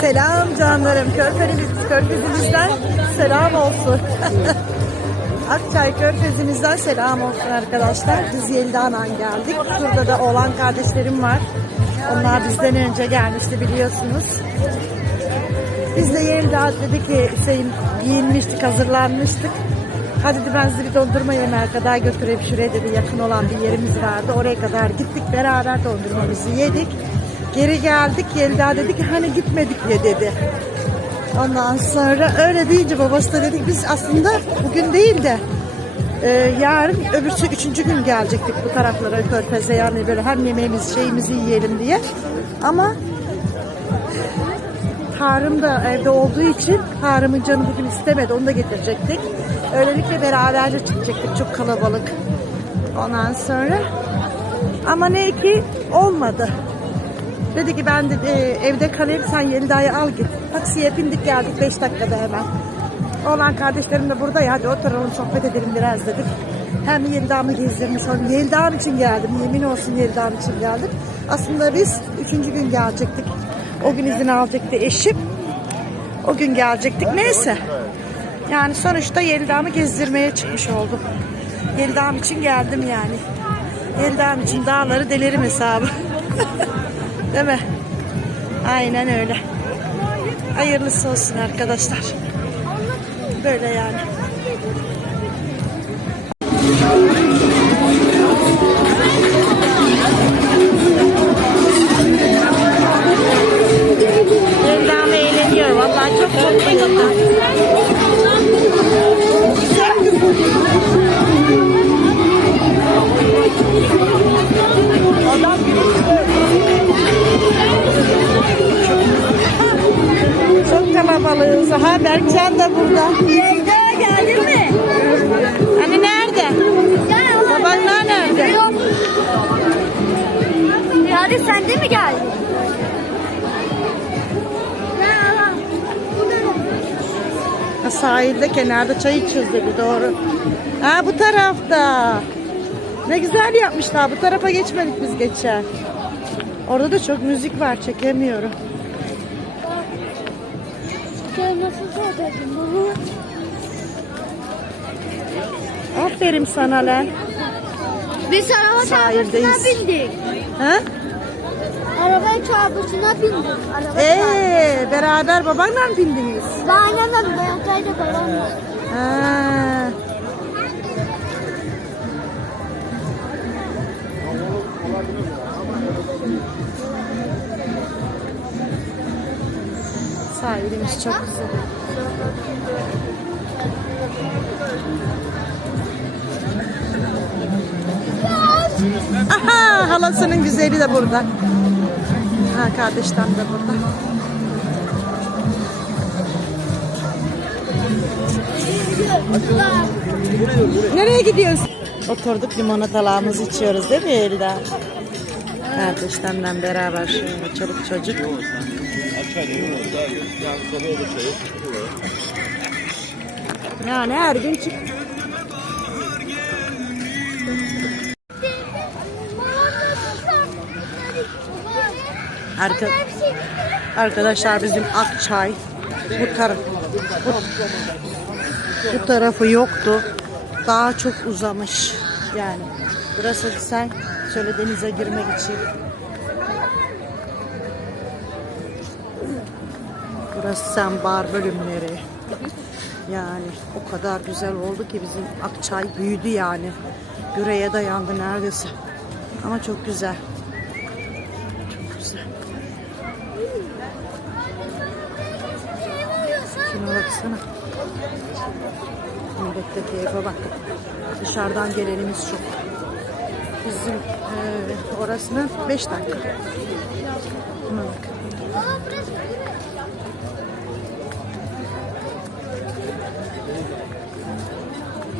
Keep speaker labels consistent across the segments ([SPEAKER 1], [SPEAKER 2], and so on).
[SPEAKER 1] Selam canlarım. Körfezimiz, körfezimizden selam olsun. Akçay Körfezimizden selam olsun arkadaşlar. Biz Yelda'dan geldik. Burada da olan kardeşlerim var. Onlar bizden önce gelmişti biliyorsunuz. Biz de Yelda dedi ki Hüseyin giyinmiştik, hazırlanmıştık. Hadi dedi ben sizi bir dondurma yemeğe kadar götüreyim şuraya dedi yakın olan bir yerimiz vardı. Oraya kadar gittik beraber dondurmamızı yedik. Geri geldik Yelda dedi ki hani gitmedik ya dedi. Ondan sonra öyle deyince babası da dedi biz aslında bugün değil de e, yarın öbürsü üçüncü gün gelecektik bu taraflara Körfez'e yani böyle hem yemeğimizi şeyimizi yiyelim diye. Ama Tarım da evde olduğu için Tarım'ın canı bugün istemedi. Onu da getirecektik. Öylelikle beraberce çıkacaktık. Çok kalabalık. Ondan sonra ama ne ki olmadı. Dedi ki ben de e, evde kalayım sen Yelda'yı al git. Taksiye bindik geldik 5 dakikada hemen. Olan kardeşlerim de burada ya hadi oturalım sohbet edelim biraz dedik. Hem Yelda'mı gezdirmiş oldum. Yelda'm için geldim. Yemin olsun Yelda'm için geldim. Aslında biz üçüncü gün gelecektik. O gün izin alacaktı eşim. O gün gelecektik. Neyse. Yani sonuçta Yelda'mı gezdirmeye çıkmış oldum. Yelda'm için geldim yani. Yelda'm için dağları delerim hesabı. Değil mi? Aynen öyle. Hayırlısı olsun arkadaşlar. Böyle yani. Yelda'm eğleniyor. Vallahi çok çok bayıldım. Kalabalığız. Ha Berkcan da burada.
[SPEAKER 2] Yelda geldin mi?
[SPEAKER 1] Hani nerede? Babanlar nerede?
[SPEAKER 2] Hadi sen de mi geldin?
[SPEAKER 1] Sahilde kenarda çay içiyoruz dedi doğru. Ha bu tarafta. Ne güzel yapmışlar. Bu tarafa geçmedik biz geçen. Orada da çok müzik var çekemiyorum.
[SPEAKER 2] Nasıl bunu?
[SPEAKER 1] Aferin sana lan.
[SPEAKER 2] Biz araba
[SPEAKER 1] Sahildeyiz.
[SPEAKER 2] çarpışına bindik.
[SPEAKER 1] Ha?
[SPEAKER 2] Araba çarpışına bindik. Araba
[SPEAKER 1] Ee, beraber babanla mı bindiniz?
[SPEAKER 2] çarpışına. Ben yemedim. Ben oradaydı babamla.
[SPEAKER 1] Ha. Sahilimiz çok güzel. Aha, halasının güzeli de burada. Ha, kardeşten de burada. Nereye gidiyorsun? Oturduk limonatalarımızı içiyoruz değil mi Elda? Kardeşlerimle beraber şöyle çoluk çocuk. Yani her gün çık. Arka, arkadaşlar bizim Akçay bu taraf bu, tarafı yoktu. Daha çok uzamış yani. Burası sen şöyle denize girmek için. Sen bar bölümleri. Yani o kadar güzel oldu ki bizim Akçay büyüdü yani. Yüreğe dayandı neredeyse. Ama çok güzel. Çok güzel. Şuna baksana. Millette keyfe bak. Dışarıdan gelenimiz çok. Bizim e, orasına 5 dakika. Buna bak.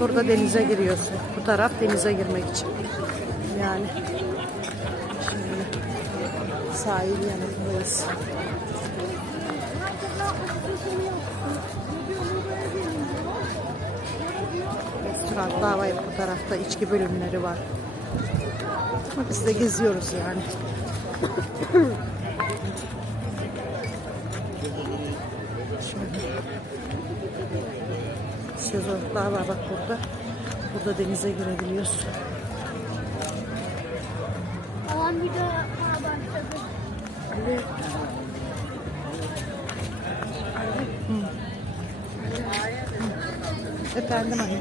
[SPEAKER 1] Burada denize giriyorsun. Bu taraf denize girmek için. Yani şimdi sahil yanındayız. Restoranlar var bu tarafta içki bölümleri var. Biz de geziyoruz yani. Şöyle. Sezonlar var bak burada. Burada denize girebiliyorsun.
[SPEAKER 2] Alan bir de başladı.
[SPEAKER 1] Efendim anne.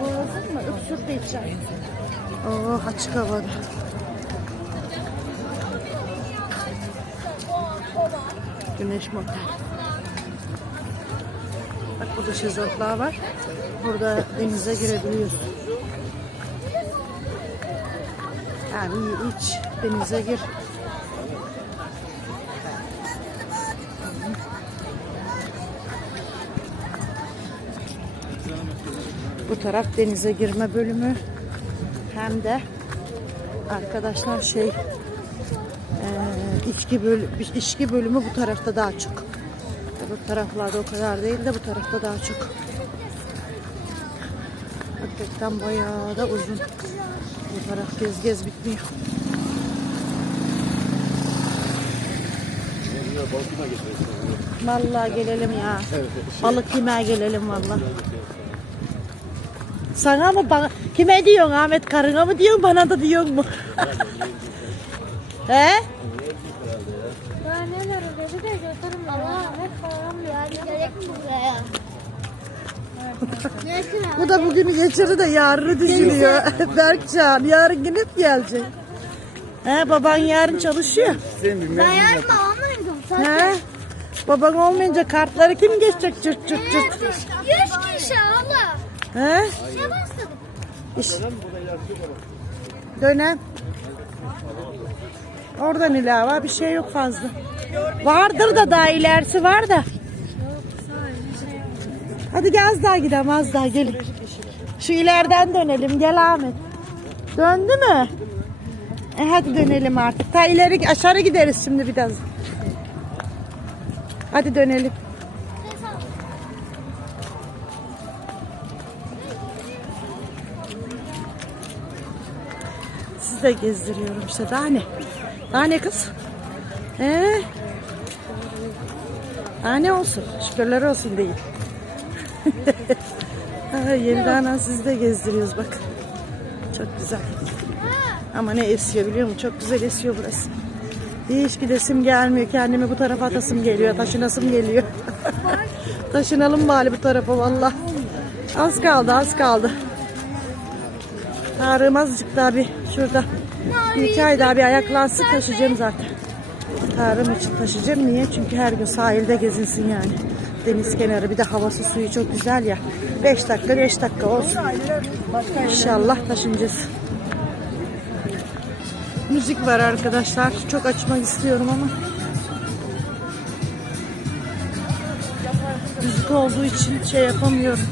[SPEAKER 1] Boğazın mı? Öksür de içer. Oh açık havada. Güneş motel. Burada şezlonglar var. Burada denize girebiliyorsun. Yani iç, denize gir. Bu taraf denize girme bölümü. Hem de arkadaşlar şey eee içki, bölü, içki bölümü bu tarafta daha çok. Taraflarda o kadar değil de bu tarafta daha çok. Hakikaten bayağı da uzun. Bu taraf gez gez bitmiyor. Vallahi gelelim ya. Balık yemeye gelelim vallahi. Sana mı bana, kime diyorsun Ahmet karına mı diyorsun bana da diyorsun mu? He?
[SPEAKER 2] Daha neler dedi de götürüm ama hep param yani gerek mi buraya? Neyse
[SPEAKER 1] Bu da bugünü geçirdi de yarını düşünüyor. Berkcan yarın yine hep gelecek. He baban yarın çalışıyor.
[SPEAKER 2] ben yarın babamla
[SPEAKER 1] He? Baban olmayınca kartları kim geçecek cırt cırt cırt.
[SPEAKER 2] Yüz kişi abla.
[SPEAKER 1] He? İş. Dönem. Oradan ilave bir şey yok fazla. Vardır da daha ilerisi var da. Hadi gel az daha gidelim az daha gelin. Şu ileriden dönelim gel Ahmet. Döndü mü? E hadi dönelim artık. Ta ileri aşağı gideriz şimdi biraz. Hadi dönelim. Sizi de gezdiriyorum işte. Daha ne? Daha ne kız? Ee? Daha ne olsun? Şükürler olsun değil. ha, yeniden sizi de gezdiriyoruz bak. Çok güzel. Ama ne esiyor biliyor musun? Çok güzel esiyor burası. Hiç gidesim gelmiyor. Kendimi bu tarafa atasım geliyor. Taşınasım geliyor. Taşınalım bari bu tarafa valla. Az kaldı az kaldı. Tarığım azıcık daha bir şurada. Bir iki ay daha bir ayaklansın taşıyacağım zaten. Tarım için taşıyacağım. Niye? Çünkü her gün sahilde gezinsin yani. Deniz kenarı bir de havası suyu çok güzel ya. 5 dakika 5 dakika olsun. İnşallah taşınacağız. Müzik var arkadaşlar. Çok açmak istiyorum ama. Müzik olduğu için şey yapamıyorum.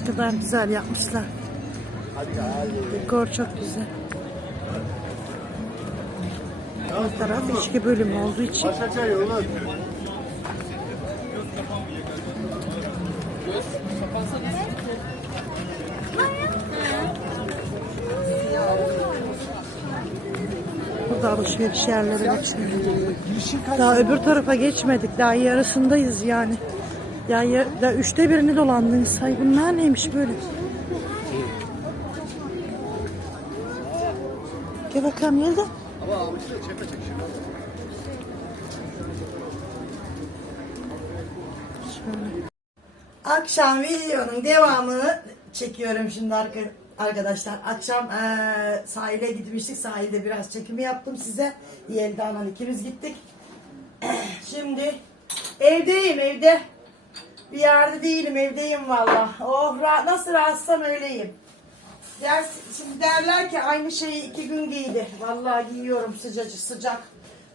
[SPEAKER 2] Ne
[SPEAKER 1] kadar güzel yapmışlar. Dekor çok güzel. Bu taraf içki bölümü olduğu için burada alışveriş yerleri bak şimdi. Daha öbür tarafa geçmedik. Daha yarısındayız yani. Ya, ya daha üçte birini dolandınız say. Bunlar neymiş böyle? Gel bakalım Yelda. Şöyle. Akşam videonun devamını çekiyorum şimdi arka- arkadaşlar. Akşam eee, sahile gitmiştik. Sahilde biraz çekimi yaptım size. Yelda Hanım ikimiz gittik. Şimdi evdeyim evde. Bir yerde değilim evdeyim valla. Oh ra- nasıl rahatsam öyleyim. Der, şimdi derler ki aynı şeyi iki gün giydi. Vallahi giyiyorum sıcacık sıcak.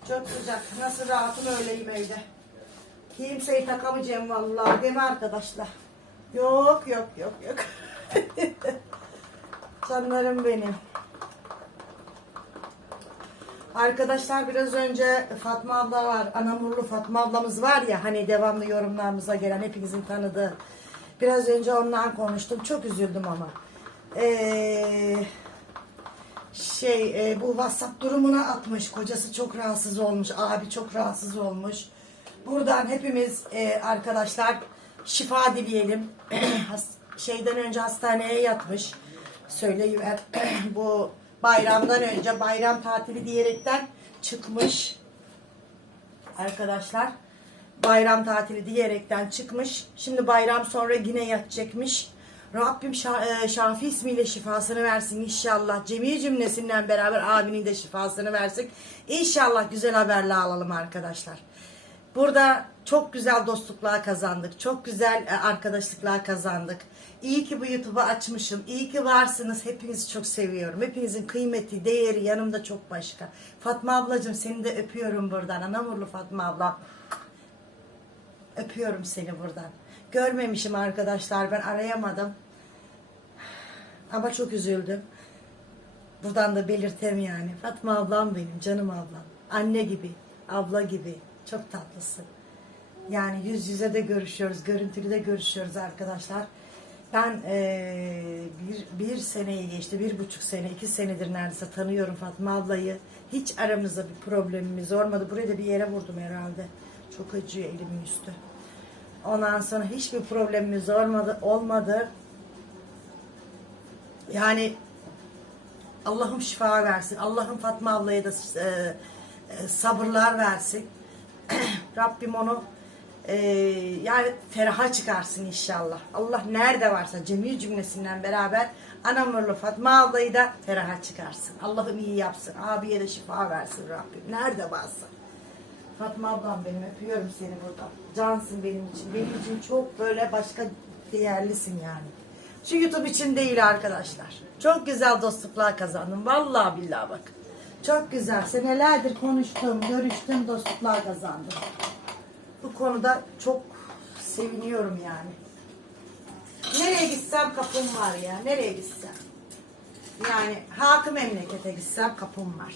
[SPEAKER 1] Çok sıcak. Nasıl rahatım öyleyim evde. Kimseyi takamayacağım vallahi değil mi arkadaşlar? Yok yok yok yok. Canlarım benim. Arkadaşlar biraz önce Fatma abla var. Anamurlu Fatma ablamız var ya hani devamlı yorumlarımıza gelen hepinizin tanıdığı. Biraz önce ondan konuştum. Çok üzüldüm ama. Ee, şey e, bu WhatsApp durumuna atmış. Kocası çok rahatsız olmuş. Abi çok rahatsız olmuş. Buradan hepimiz e, arkadaşlar şifa dileyelim. Şeyden önce hastaneye yatmış. Söyleyiver. bu bayramdan önce bayram tatili diyerekten çıkmış. Arkadaşlar bayram tatili diyerekten çıkmış. Şimdi bayram sonra yine yatacakmış. Rabbim Şa- e, Şafi ismiyle şifasını versin inşallah. Cemi cümlesinden beraber abinin de şifasını versin. İnşallah güzel haberle alalım arkadaşlar. Burada çok güzel dostluklar kazandık. Çok güzel e, arkadaşlıklar kazandık. İyi ki bu YouTube'u açmışım. İyi ki varsınız. Hepinizi çok seviyorum. Hepinizin kıymeti, değeri yanımda çok başka. Fatma ablacığım seni de öpüyorum buradan. Anamurlu Fatma abla. Öpüyorum seni buradan. Görmemişim arkadaşlar. Ben arayamadım. Ama çok üzüldüm. Buradan da belirtem yani. Fatma ablam benim, canım ablam. Anne gibi, abla gibi. Çok tatlısın. Yani yüz yüze de görüşüyoruz, görüntülü de görüşüyoruz arkadaşlar. Ben eee, bir, bir seneyi geçti, bir buçuk sene, iki senedir neredeyse tanıyorum Fatma ablayı. Hiç aramızda bir problemimiz olmadı. Buraya da bir yere vurdum herhalde. Çok acıyor elimin üstü. Ondan sonra hiçbir problemimiz olmadı. olmadı. Yani Allah'ım şifa versin. Allah'ım Fatma ablaya da e, e, sabırlar versin. Rabbim onu e, yani feraha çıkarsın inşallah. Allah nerede varsa cemil cümlesinden beraber Anamurlu Fatma ablayı da feraha çıkarsın. Allah'ım iyi yapsın. Abiye de şifa versin Rabbim. Nerede varsa. Fatma ablam benim öpüyorum seni buradan. Cansın benim için. Benim için çok böyle başka değerlisin yani. Şu YouTube için değil arkadaşlar. Çok güzel dostluklar kazandım. Vallahi billahi bak. Çok güzel. Senelerdir konuştum, görüştüm, dostluklar kazandım. Bu konuda çok seviniyorum yani. Nereye gitsem kapım var ya. Nereye gitsem. Yani halkı memlekete gitsem kapım var.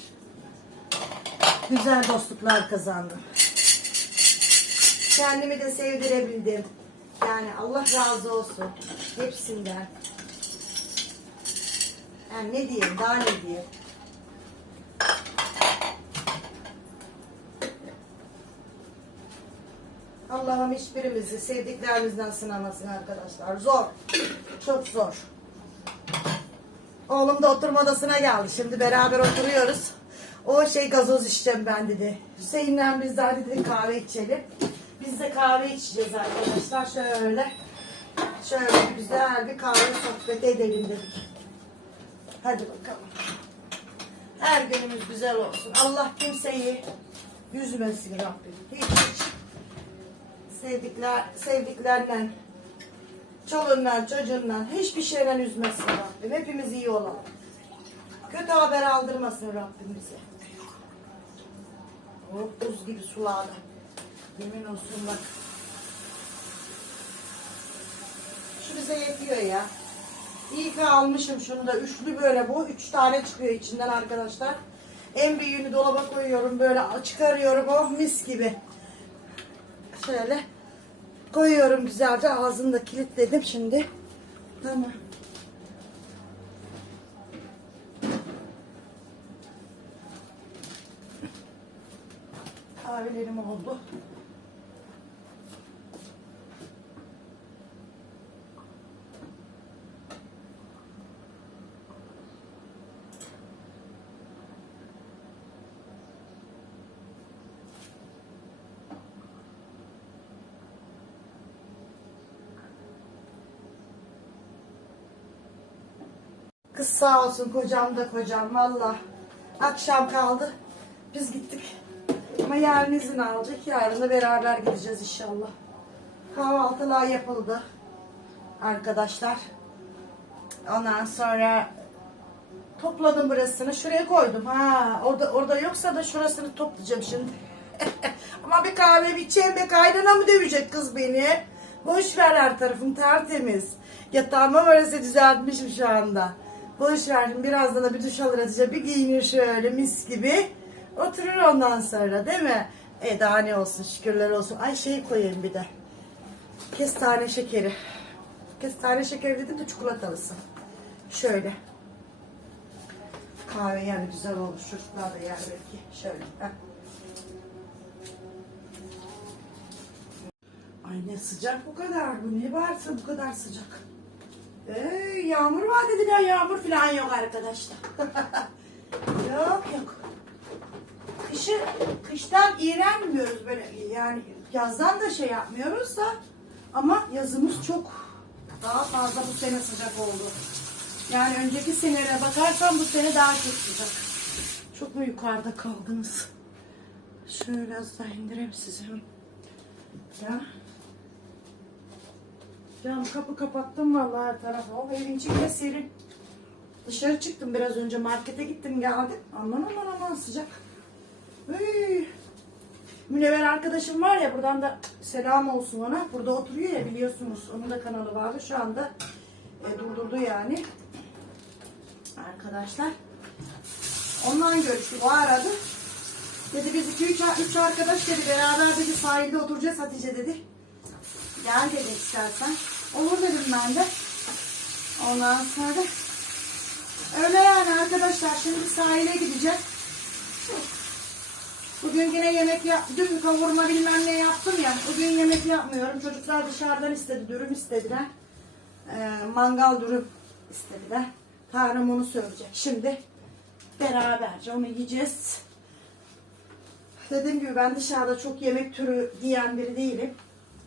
[SPEAKER 1] Güzel dostluklar kazandım. Kendimi de sevdirebildim. Yani Allah razı olsun hepsinden. Yani ne diyeyim, daha ne diyeyim. Allah'ım hiçbirimizi sevdiklerimizden sınamasın arkadaşlar. Zor. Çok zor. Oğlum da oturma odasına geldi. Şimdi beraber oturuyoruz. O şey gazoz içeceğim ben dedi. Hüseyin'le biz daha dedi kahve içelim. Biz de kahve içeceğiz arkadaşlar. Şöyle. Şöyle güzel bir kahve sohbet edelim dedik. Hadi bakalım. Her günümüz güzel olsun. Allah kimseyi üzmesin Rabbim. Hiç hiç. Sevdikler, sevdiklerle, çoluğundan, çocuğundan hiçbir şeyden üzmesin Rabbim. Hepimiz iyi olalım. Kötü haber aldırmasın Rabbim bize. Oh, buz gibi sularda. Yemin olsun bak. Şu bize yetiyor ya. İyi ki almışım şunu da. Üçlü böyle bu. Üç tane çıkıyor içinden arkadaşlar. En büyüğünü dolaba koyuyorum. Böyle çıkarıyorum. Oh mis gibi. Şöyle koyuyorum güzelce. Ağzını da kilitledim şimdi. Tamam. Kahvelerim oldu. Kız sağ olsun kocam da kocam valla. Akşam kaldı. Biz gittik. Ama yarın izin alacak. Yarın da beraber gideceğiz inşallah. Kahvaltılar yapıldı. Arkadaşlar. Ondan sonra topladım burasını. Şuraya koydum. Ha, orada orada yoksa da şurasını toplayacağım şimdi. Ama bir kahve içeyim be kaynana mı dövecek kız beni? Boş ver her tarafım tertemiz. Yatağımı öylese düzeltmişim şu anda. Boş ver şimdi birazdan da bir duş alır Hatice. Bir giyinir şöyle mis gibi. Oturur ondan sonra değil mi? E daha ne olsun şükürler olsun. Ay şey koyayım bir de. Kestane şekeri. Kestane şekeri dedim de çikolatalısı. Şöyle. Kahve yani güzel olur. Çocuklar da yer belki. Şöyle. heh. Ay ne sıcak bu kadar. Bu ne varsa bu kadar sıcak. Ee, yağmur var dediler. Yağmur falan yok arkadaşlar. yok yok. Kışı, kıştan iğrenmiyoruz böyle. Yani yazdan da şey yapmıyoruz da. Ama yazımız çok daha fazla bu sene sıcak oldu. Yani önceki senelere bakarsan bu sene daha çok sıcak. Çok mu yukarıda kaldınız? Şöyle az daha indireyim sizi. Ya. Cam kapı kapattım vallahi her tarafa. O evin içinde serin. Dışarı çıktım biraz önce markete gittim geldim. Aman aman aman sıcak. Üy. Münevver arkadaşım var ya buradan da selam olsun ona. Burada oturuyor ya biliyorsunuz. Onun da kanalı vardı. Şu anda e, durdurdu yani. Arkadaşlar. Ondan görüştük. O aradı. Dedi biz iki üç, üç arkadaş dedi beraber dedi sahilde oturacağız Hatice dedi. Gel dedi istersen. Olur dedim ben de. Ondan sonra öyle yani arkadaşlar şimdi sahile gideceğiz. Bugün yine yemek yap, dün kavurma bilmem ne yaptım ya. Bugün yemek yapmıyorum. Çocuklar dışarıdan istedi, dürüm istediler. Ee, mangal dürüm istediler. Tanrım onu söyleyecek. Şimdi beraberce onu yiyeceğiz. Dediğim gibi ben dışarıda çok yemek türü yiyen biri değilim.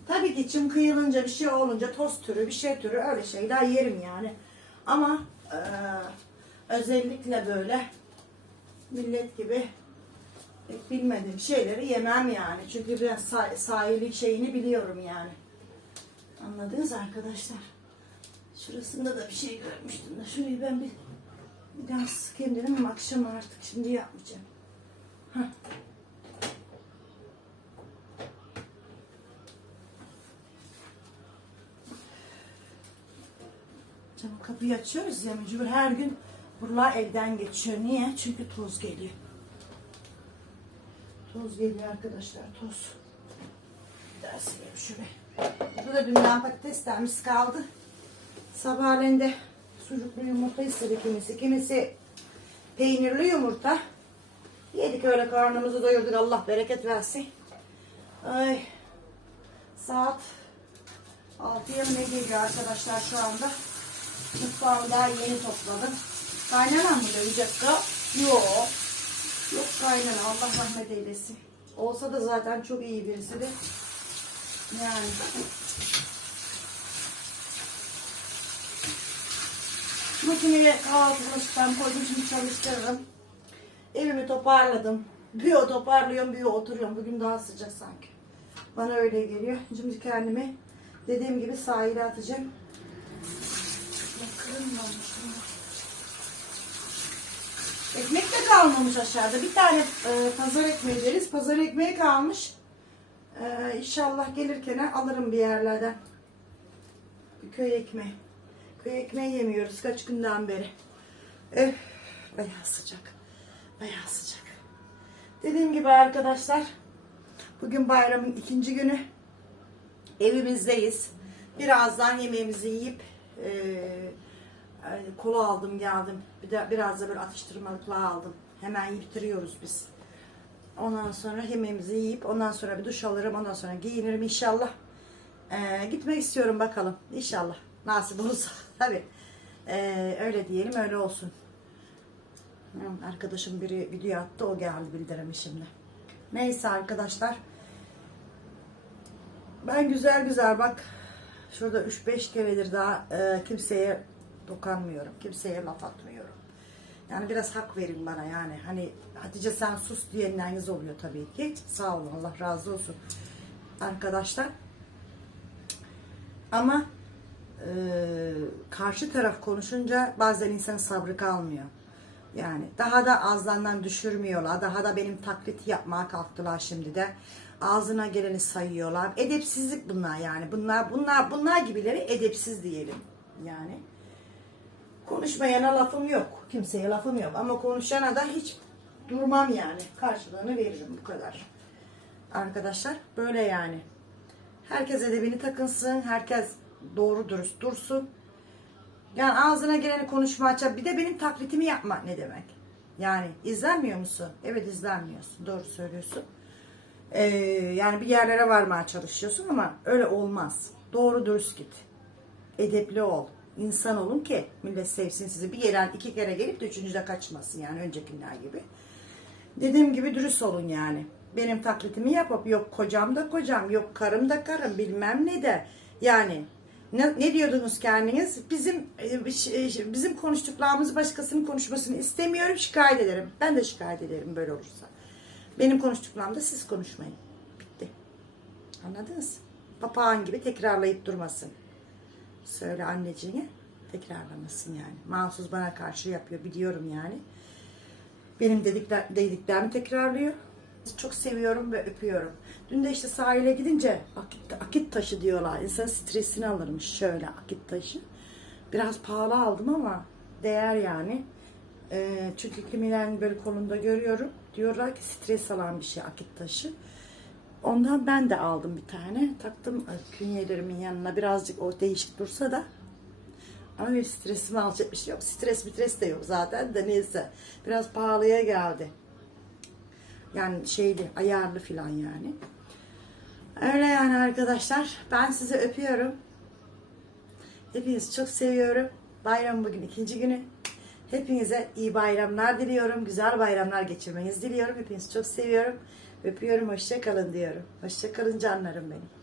[SPEAKER 1] Tabii ki içim kıyılınca bir şey olunca tost türü bir şey türü öyle şeyler yerim yani. Ama eee, özellikle böyle millet gibi bilmediğim şeyleri yemem yani. Çünkü ben sah- sahili şeyini biliyorum yani. Anladınız arkadaşlar? Şurasında da bir şey görmüştüm de şurayı ben bir, bir daha sıkayım dedim ama akşam artık şimdi yapmayacağım. Cam kapıyı açıyoruz ya mecbur her gün buralar evden geçiyor. Niye? Çünkü toz geliyor. Toz geliyor arkadaşlar toz. Silelim şurayı. Burada da dünden patateslerimiz kaldı. Sabahleyin de sucuklu yumurta istedi kimisi. Kimisi peynirli yumurta. Yedik öyle karnımızı doyurduk. Allah bereket versin. Ay. Saat 6'ya mı ne geliyor arkadaşlar şu anda. Mutfağımı daha yeni topladım. Kaynanam mı dövecek da? Yok. Yok kaynana Allah rahmet eylesin. Olsa da zaten çok iyi birisi de. Yani. Makineye kahvaltı bulaşıktan koydum çalıştırırım. Evimi toparladım. Bir o toparlıyorum bir o oturuyorum. Bugün daha sıcak sanki. Bana öyle geliyor. Şimdi kendimi dediğim gibi sahile atacağım. Ekmek de kalmamış aşağıda. Bir tane e, pazar ekmeği deriz. Pazar ekmeği kalmış. E, inşallah gelirken alırım bir yerlerden. Bir köy ekmeği. Köy ekmeği yemiyoruz kaç günden beri. Eh, bayağı sıcak. Bayağı sıcak. Dediğim gibi arkadaşlar. Bugün bayramın ikinci günü. Evimizdeyiz. Birazdan yemeğimizi yiyip eee kola aldım geldim. Bir de biraz da böyle atıştırmalıkla aldım. Hemen bitiriyoruz biz. Ondan sonra yemeğimizi yiyip ondan sonra bir duş alırım. Ondan sonra giyinirim inşallah. Eee, gitmek istiyorum bakalım. İnşallah. Nasip olsa. Tabii. Eee, öyle diyelim öyle olsun. Arkadaşım biri video attı o geldi bildirimi şimdi. Neyse arkadaşlar. Ben güzel güzel bak şurada 3-5 keredir daha e, kimseye dokanmıyorum. Kimseye laf atmıyorum. Yani biraz hak verin bana yani. Hani Hatice sen sus diyenleriniz oluyor tabii ki. Sağ olun Allah razı olsun. Arkadaşlar. Ama e, karşı taraf konuşunca bazen insan sabrı kalmıyor. Yani daha da ağızlarından düşürmüyorlar. Daha da benim taklit yapmaya kalktılar şimdi de. Ağzına geleni sayıyorlar. Edepsizlik bunlar yani. Bunlar bunlar bunlar gibileri edepsiz diyelim. Yani konuşmayana lafım yok. Kimseye lafım yok. Ama konuşana da hiç durmam yani. Karşılığını veririm bu kadar. Arkadaşlar böyle yani. Herkes edebini takınsın. Herkes doğru dürüst dursun. Yani ağzına geleni konuşma açar. Bir de benim taklitimi yapmak ne demek? Yani izlenmiyor musun? Evet izlenmiyorsun. Doğru söylüyorsun. Ee, yani bir yerlere varmaya çalışıyorsun ama öyle olmaz. Doğru dürüst git. Edepli ol. İnsan olun ki millet sevsin sizi. Bir gelen iki kere gelip de üçüncüde kaçmasın yani öncekiler gibi. Dediğim gibi dürüst olun yani. Benim taklitimi yapıp yok kocam da kocam, yok karım da karım bilmem ne de. Yani ne, ne diyordunuz kendiniz? Bizim e, ş- bizim konuştuklarımız başkasının konuşmasını istemiyorum, şikayet ederim. Ben de şikayet ederim böyle olursa. Benim konuştuklarımda siz konuşmayın. Bitti. Anladınız? Papağan gibi tekrarlayıp durmasın. Söyle anneciğine tekrarlamasın yani. Mahsus bana karşı yapıyor biliyorum yani. Benim dedikler, dediklerimi tekrarlıyor. Çok seviyorum ve öpüyorum. Dün de işte sahile gidince akit, akit taşı diyorlar. İnsan stresini alırmış şöyle akit taşı. Biraz pahalı aldım ama değer yani. Ee, çünkü kimilerin böyle kolunda görüyorum. Diyorlar ki stres alan bir şey akit taşı. Ondan ben de aldım bir tane. Taktım e, künyelerimin yanına. Birazcık o değişik dursa da ama benim stresimi alacak bir şey yok. Stres stres de yok zaten de neyse. Biraz pahalıya geldi. Yani şeyli ayarlı filan yani. Öyle yani arkadaşlar. Ben sizi öpüyorum. Hepinizi çok seviyorum. Bayram bugün ikinci günü. Hepinize iyi bayramlar diliyorum. Güzel bayramlar geçirmenizi diliyorum. Hepinizi çok seviyorum. Öpüyorum. Hoşça kalın diyorum. Hoşça kalın canlarım benim.